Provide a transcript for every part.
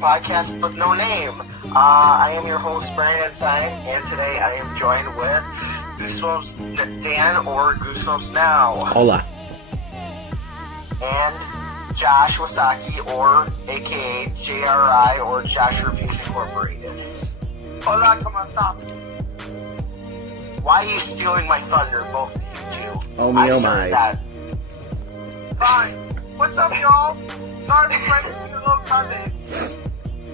podcast with no name. I am your host, Brian Sime, and today I am joined with Goosebumps Dan, or Goosebumps Now. Hola. And Josh Wasaki, or aka JRI, or Josh Reviews Incorporated. Hola, ¿cómo estás? Why are you stealing my thunder, both of you two? Oh me, oh my. That. Fine. What's up, y'all? Sorry for breaking your little comments.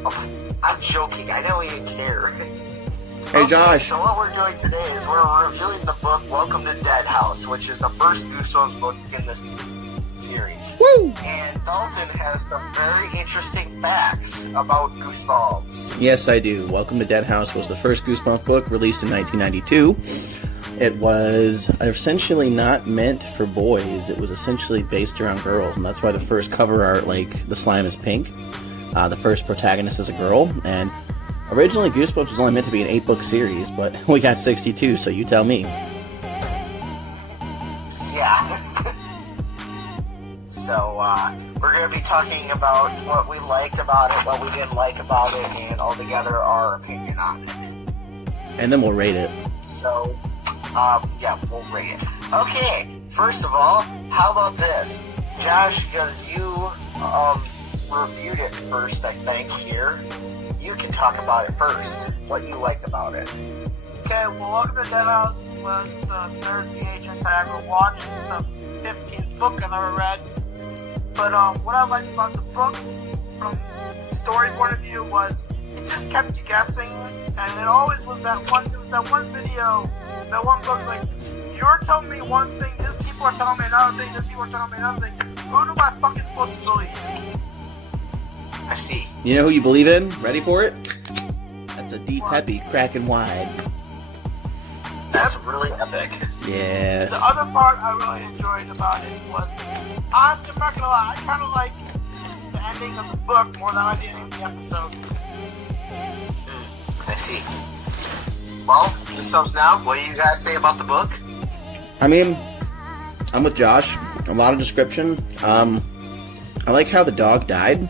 Oh, I'm joking. I don't even care. Hey, okay, Josh. So what we're doing today is we're reviewing the book Welcome to Dead House, which is the first Goosebumps book in this series. Woo! And Dalton has some very interesting facts about Goosebumps. Yes, I do. Welcome to Dead House was the first Goosebumps book released in 1992. It was essentially not meant for boys. It was essentially based around girls, and that's why the first cover art, like, the slime is pink. The first protagonist is a girl, and originally Goosebumps was only meant to be an 8-book series, but we got 62, so you tell me. Yeah. So, we're going to be talking about what we liked about it, what we didn't like about it, and altogether our opinion on it. And then we'll rate it. So, yeah, we'll rate it. Okay, first of all, how about this? Josh, because you, reviewed it first, I think, here. You can talk about it first, what you liked about it. Okay, well, Welcome to Dead House was the third VHS I ever watched. It's the 15th book I ever read. But what I liked about the book, from story point of view, was it just kept you guessing, and it always was that one video, that one book, like, you're telling me one thing, these people are telling me another thing, these people are telling me another thing. Who am I fucking supposed to believe? I see. You know who you believe in? Ready for it? That's a deep, heavy, cracking wide. That's really epic. Yeah. The other part I really enjoyed about it was, honestly, I'm not gonna lie, I kind of like the ending of the book more than I did the ending of the episode. I see. Well, Goosebumps Now, what do you guys say about the book? I mean, I'm with Josh. A lot of description. I like how the dog died.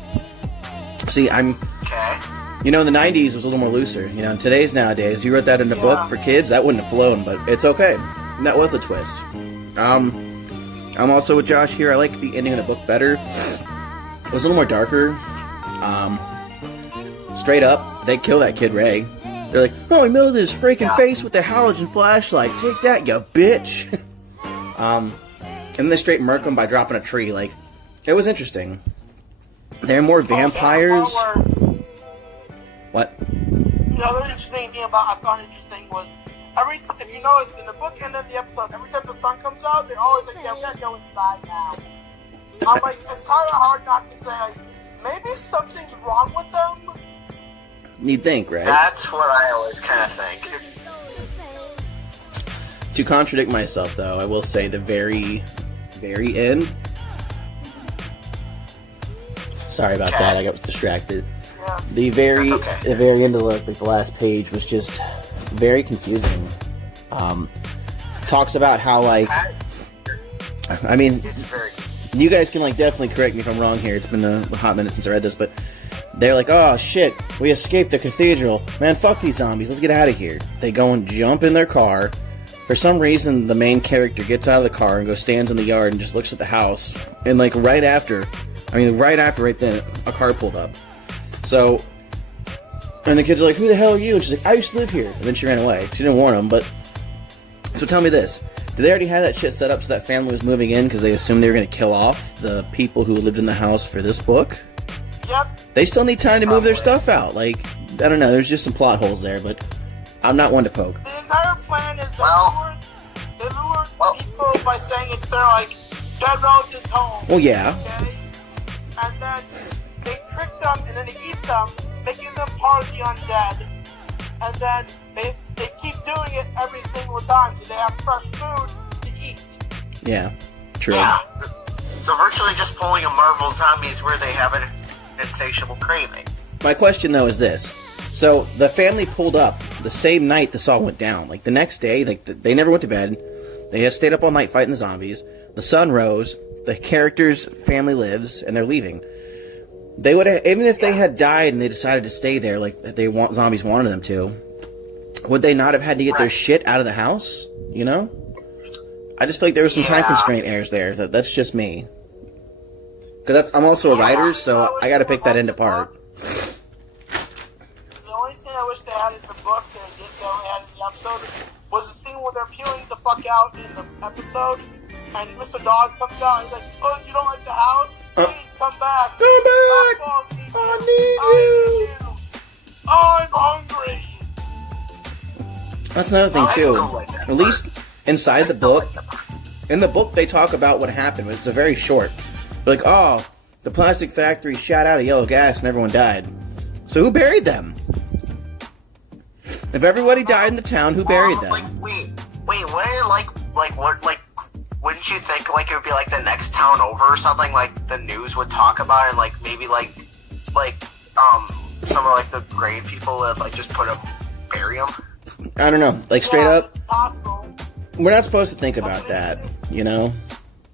See, Okay. you know, in the 90s it was a little more looser. You know, in nowadays, you wrote that in a book for kids, that wouldn't have flown, but it's okay. And that was the twist. I'm also with Josh here. I like the ending of the book better. It was a little more darker. Straight up, they kill that kid Ray. They're like, oh, he melted his freaking face with the halogen flashlight. Take that, you bitch. And they straight murk him by dropping a tree. Like, it was interesting. They're more vampires. What? The other interesting thing I found interesting was, if you notice, in the book and in the episode, every time the sun comes out, they're always like, yeah, we gotta go inside now. I'm like, it's kind of hard not to say, like, maybe something's wrong with them. You'd think, right? That's what I always kind of think. To contradict myself, though, I will say the very, very end. Sorry about that, I got distracted. Yeah. The very end of the last page was just very confusing. Talks about how, like, I mean, It's very... you guys can, like, definitely correct me if I'm wrong here. It's been a hot minute since I read this, but they're like, oh shit, we escaped the cathedral. Man, fuck these zombies, let's get out of here. They go and jump in their car. For some reason, the main character gets out of the car and goes stands in the yard and just looks at the house. And, like, right then, a car pulled up. So, and the kids are like, who the hell are you? And she's like, I used to live here. And then she ran away. She didn't warn them, but... So tell me this. Did they already have that shit set up so that family was moving in because they assumed they were going to kill off the people who lived in the house for this book? Yep. They still need time to move their stuff out. Like, I don't know, there's just some plot holes there, but I'm not one to poke. The entire plan is they lure people by saying it's their, like, dead relative's home. Well, yeah. Okay? And then they trick them and then they eat them, making them part of the undead. And then they keep doing it every single time, so they have fresh food to eat. Yeah, true. Yeah. So virtually just pulling a Marvel Zombies where they have an insatiable craving. My question, though, is this. So, the family pulled up the same night this all went down. Like, the next day, like, they never went to bed. They had stayed up all night fighting the zombies. The sun rose. The character's family lives, and they're leaving. They would have, even if they had died and they decided to stay there, like zombies wanted them to. Would they not have had to get their shit out of the house? You know? I just feel like there was some time constraint errors there. That's just me. Because I'm also a writer, so I got to pick that end apart. The only thing I wish they had in the book that they only had in the episode was the scene where they're peeling the fuck out in the episode, and Mr. Dawes comes out and he's like, "Oh, you don't like the house? Please come back. Come back! I need you. I'm hungry." That's another thing too. At least inside the book, in the book they talk about what happened. It's a very short. Like, oh, the plastic factory shot out a yellow gas and everyone died. So who buried them? If everybody died in the town, who buried them? Wait, wouldn't you think like it would be like the next town over or something? Like the news would talk about it, and like maybe like some of like the grave people would like just bury them. I don't know. Like straight up, it's possible. we're not supposed to think about that. You know.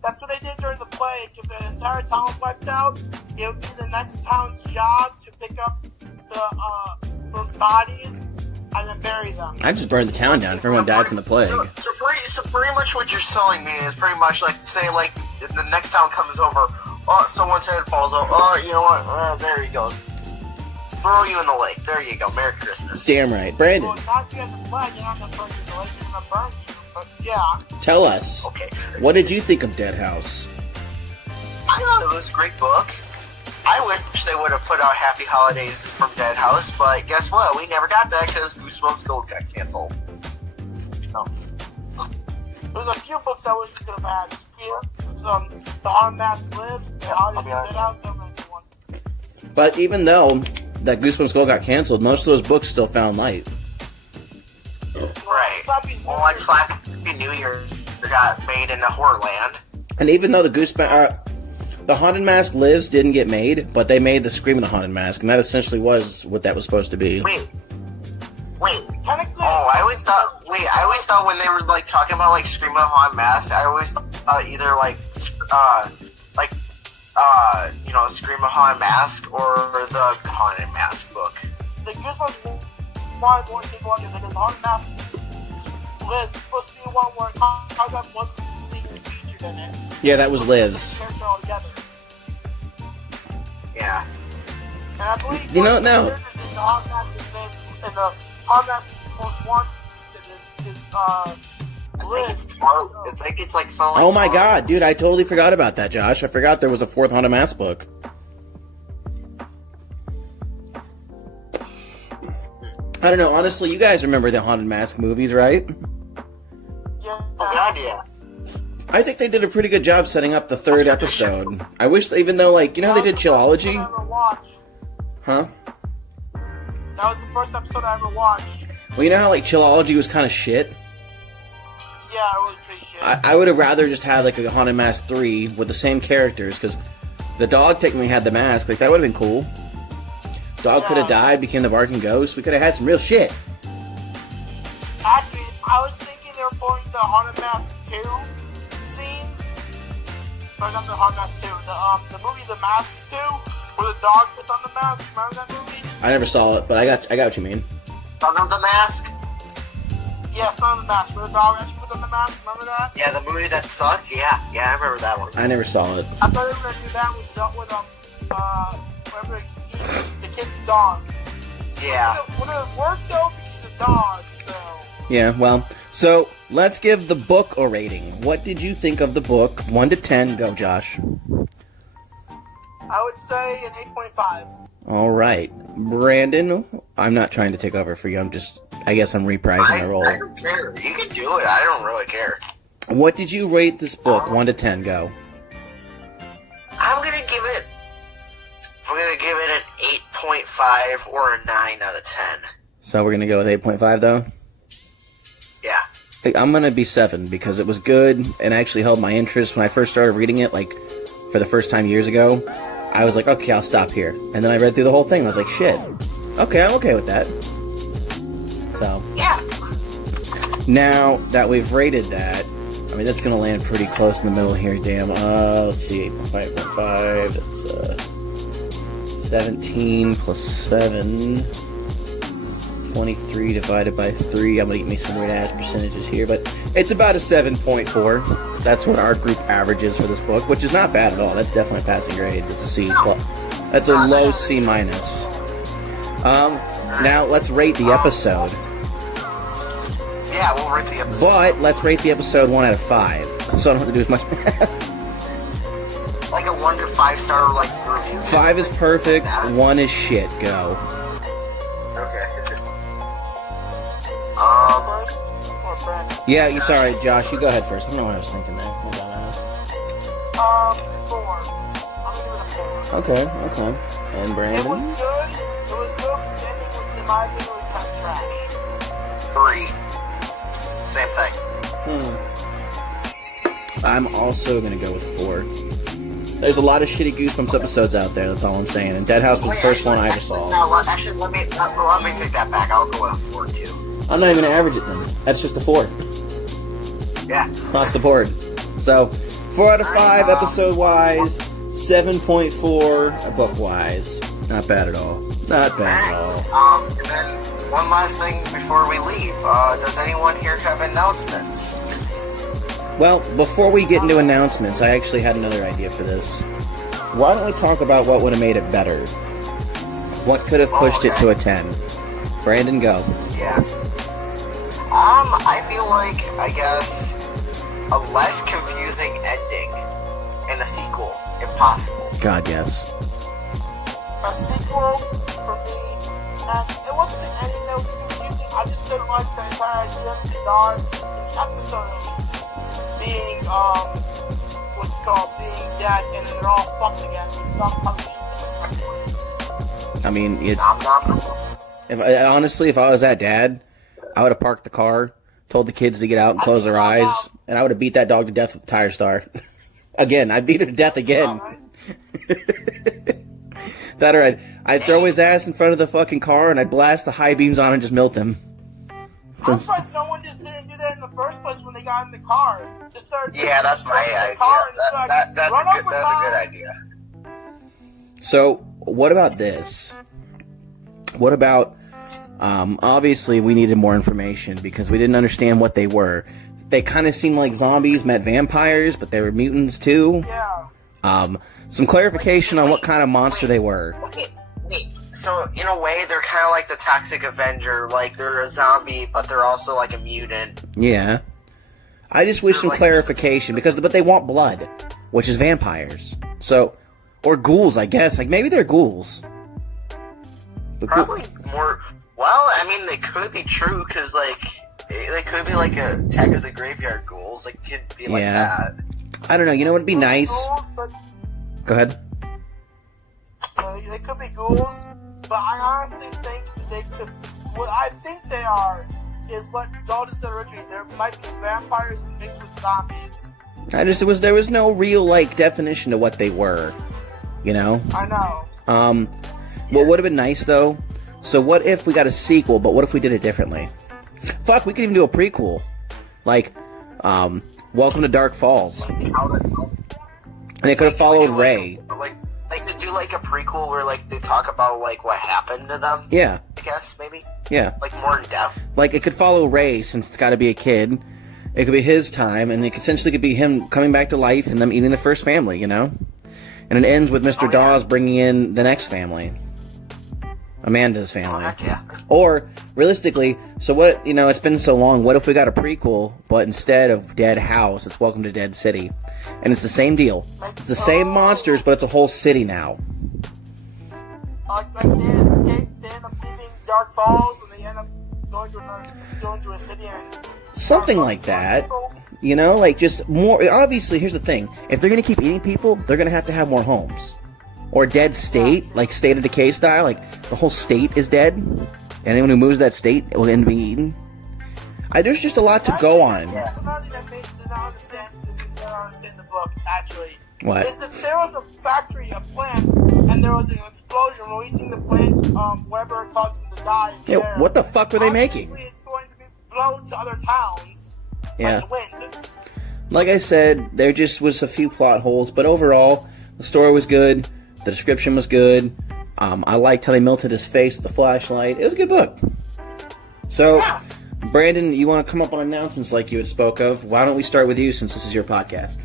That's what they did during the plague. If the entire town was wiped out, it would be the next town's job to pick up the bodies and then bury them. I just burned the town down if everyone died from the plague. So pretty much what you're telling me is pretty much like, say, like, the next town comes over, oh, someone's head falls over, oh, you know what, there you go. Throw you in the lake. There you go. Merry Christmas. Damn right. Brandon. Well, not to get the plague, you're not going to throw you in the lake, you're going to burn you. But, yeah. Tell us. Okay. What did you think of Dead House? I thought it was a great book. I wish they would have put out Happy Holidays from Dead House, but guess what? We never got that because Goosebumps Gold got canceled. So. There's a few books I wish we could have had. The Haunted Mask Lives, The Holidays from Dead House, that might be one. But even though that Goosebumps Gold got canceled, most of those books still found light. Right. Well, like Slappy New Year got made into Horrorland. And even though the Haunted Mask Lives didn't get made, but they made the Scream of the Haunted Mask, and that essentially was what that was supposed to be. Wait. Oh, I always thought when they were like talking about like Scream of the Haunted Mask, I always thought either you know, Scream of the Haunted Mask or the Haunted Mask book. The Goosebumps wanted more people under because Haunted Mask Liz is supposed to be the one where Concept wasn't even featured in it. Yeah, that was Liz. Yeah. And I believe you know, now. The Haunted Mask is named, and the Haunted Mask most wanted is Liz. I think it's like so. Oh my god, dude, I totally forgot about that, Josh. I forgot there was a fourth Haunted Mask book. I don't know, honestly, you guys remember the Haunted Mask movies, right? Yeah. Oh god, yeah. I think they did a pretty good job setting up the third episode. I wish, even though, like, you know how they did Chillology? Huh? That was the first episode I ever watched. Well, you know how, like, Chillology was kind of shit? Yeah, it was pretty shit. I would have rather just had, like, a Haunted Mask 3 with the same characters, because the dog technically had the mask. Like, that would have been cool. Dog could have died, became the barking ghost. We could have had some real shit. Actually, I was thinking they were pulling the Haunted Mask 2 scenes. Or not the Haunted Mask 2, the movie The Mask 2, where the dog puts on the mask. Remember that movie? I never saw it, but I got what you mean. Son of the Mask? Yeah, Son of the Mask, where the dog actually puts on the mask. Remember that? Yeah, the movie that sucked? Yeah, I remember that one. I never saw it. I thought they were going to do that with whatever, the kid's dog. Yeah. Would it have worked though because he's a dog, so. Yeah, well, so let's give the book a rating. What did you think of the book? 1 to 10, go, Josh. I would say an 8.5. All right, Brandon. I'm not trying to take over for you. I guess I'm reprising the role. I don't care. You can do it. I don't really care. What did you rate this book? 1 to 10, go. I'm gonna give it an 8.5 or a 9 out of 10. So we're gonna go with 8.5, though. Yeah. I'm gonna be 7 because it was good and actually held my interest when I first started reading it. Like for the first time years ago, I was like, okay, I'll stop here. And then I read through the whole thing and I was like, shit. Okay, I'm okay with that. So. Yeah. Now that we've rated that, I mean, that's going to land pretty close in the middle here, damn. Let's see, 8.5, that's, 17 plus 7. 23 divided by 3. I'm going to get me some weird ass percentages here, but it's about a 7.4. That's what our group average is for this book, which is not bad at all. That's definitely a passing grade. It's a C+. That's a low C minus. Now let's rate the episode. Yeah, we'll rate the episode. But let's rate the episode 1 out of 5. So I don't have to do as much. Like a 1 to 5 star like review. 5 is perfect. 1 is shit. Go. Okay. First or Brandon? Yeah, you sorry, Josh. You go ahead first. I don't know what I was thinking there. My dumbass. 4. I'm gonna give it a 4. Okay. And It Brandon? was good. It was good, but the ending was, in my opinion, was kind of trash. 3. Same thing. I'm also gonna go with 4. There's a lot of shitty Goosebumps episodes out there. That's all I'm saying. And Dead House was the first one I ever saw. No, actually, let me take that back. I'll go with 4 too. I'm not even gonna average it then. That's just a 4 Yeah. across the board. So 4 out of 5 episode wise, 7.4 book wise. Not bad at all. Not bad at all. And then one last thing before we leave. Does anyone here have announcements? Well, before we get into announcements, I actually had another idea for this. Why don't we talk about what would have made it better? What could have pushed it to a 10? Brandon, go. Yeah. I feel like, I guess, a less confusing ending in a sequel, if possible. God, yes. A sequel for me, and it wasn't the ending that was confusing. I just didn't like the entire idea of the dog in the episode at least being what's called being dead, and then they're all fucked again. I mean, Nom nom. honestly, if I was that dad, I would have parked the car, told the kids to get out and close their eyes, and I would have beat that dog to death with the tire star. Again, I'd beat him to death again. That or I'd throw his ass in front of the fucking car and I'd blast the high beams on and just melt him. I'm surprised no one just didn't do that in the first place when they got in the car. Just started. Yeah, that's my idea. That's a good idea. So, what about this? What about, obviously we needed more information because we didn't understand what they were. They kind of seemed like zombies met vampires, but they were mutants too. Yeah. Some clarification on what kind of monster they were. Okay, wait. So, in a way, they're kind of like the Toxic Avenger. Like, they're a zombie, but they're also like a mutant. Yeah. I just wish some clarification but they want blood, which is vampires. So, or ghouls, I guess. Like, maybe they're ghouls. But Probably more. Well, I mean, they could be true because, like, they could be like a Attack of the Graveyard ghouls. Like, could be like that. I don't know. You know what would be nice? Ghouls, but, Go ahead. they could be ghouls, but I honestly think they could. What I think they are is what Dalton said originally. There might be vampires mixed with zombies. There was no real like definition to what they were. You know. I know. What would have been nice though? So what if we got a sequel, but what if we did it differently? Fuck, we could even do a prequel. Like, Welcome to Dark Falls. And they could have followed Ray. Like, they could do like a prequel where like they talk about like what happened to them. Yeah. I guess maybe. Yeah. Like more in depth. Like it could follow Ray since it's got to be a kid. It could be his time, and it essentially could be him coming back to life and them eating the first family, you know. And it ends with Mr. Dawes bringing in the next family, Amanda's family. Heck yeah. Or realistically, so what? You know, it's been so long. What if we got a prequel, but instead of Dead House, it's Welcome to Dead City, and it's the same deal. It's the same monsters, but it's a whole city now. Like they end up leaving Dark Falls, and they end up going to a city and Something like that. You know, like just more. Obviously, here's the thing: if they're gonna keep eating people, they're gonna have to have more homes, or dead state, like State of Decay style. Like the whole state is dead. Anyone who moves that state will end up being eaten. There's just a lot to go on. That's another thing that did not understand the book, actually. What? Is if there was a factory, a plant, and there was an explosion releasing the plant, wherever it caused them to die. Yeah, what the fuck were they making? It's going to be blown to other towns. Yeah. By the wind. Like I said, there just was a few plot holes, but overall, the story was good. The description was good. I liked how they melted his face with the flashlight. It was a good book. So, Brandon, you want to come up on announcements like you had spoke of? Why don't we start with you since this is your podcast?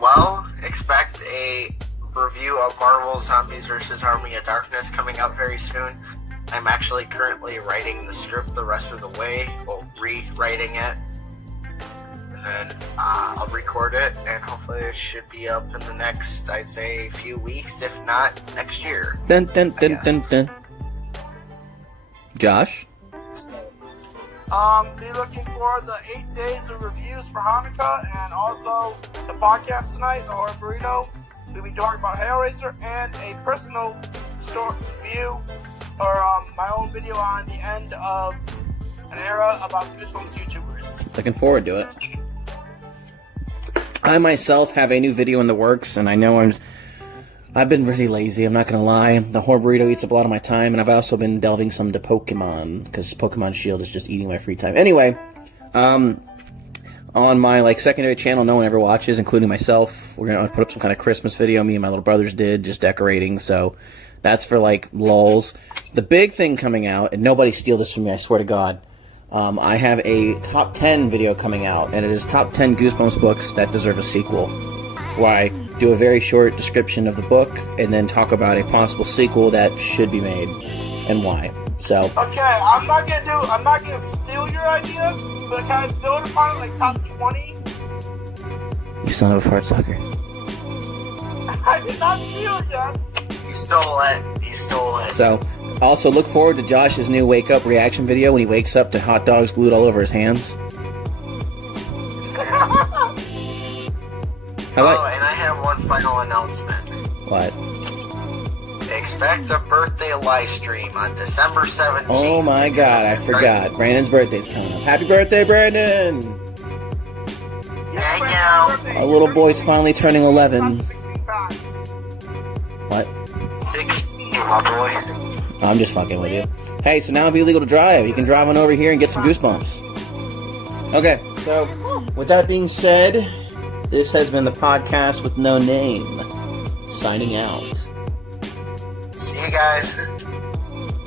Well, expect a review of Marvel Zombies vs. Army of Darkness coming out very soon. I'm actually currently writing the script the rest of the way, well, rewriting it, and then I'll record it, and hopefully it should be up in the next, I'd say, few weeks, if not next year. Dun dun dun dun dun. Josh? Be looking for the 8 days of reviews for Hanukkah, and also the podcast tonight, the Horror Burrito. We'll be talking about Hellraiser and a personal short review, or my own video on the end of an era about Goosebumps YouTubers. Looking forward to it. I myself have a new video in the works, and I know I've been really lazy, I'm not gonna lie. The Horror Burrito eats up a lot of my time, and I've also been delving some to Pokemon, because Pokemon Shield is just eating my free time. Anyway, on my secondary channel no one ever watches, including myself, we're gonna put up some kind of Christmas video me and my little brothers did, just decorating, so that's for lulz. The big thing coming out, and nobody steal this from me, I swear to God, I have a top 10 video coming out, and it is top 10 Goosebumps books that deserve a sequel, where I do a very short description of the book, and then talk about a possible sequel that should be made, and why. So. Okay, I'm not gonna steal your idea, but can I build upon it top 20? You son of a fart sucker. I did not steal it yet. You stole it. So, also look forward to Josh's new wake up reaction video when he wakes up to hot dogs glued all over his hands. And I have one final announcement. What? Expect a birthday live stream on December 17th. Oh my God, I forgot. Brandon's birthday's coming up. Happy birthday, Brandon! Thank you. Our little boy's finally turning 11. 16 times. What? 16, my boy. I'm just fucking with you. Hey, so now it'll be illegal to drive. You can drive on over here and get some Goosebumps. Okay, so with that being said, this has been the podcast with no name. Signing out. See you guys.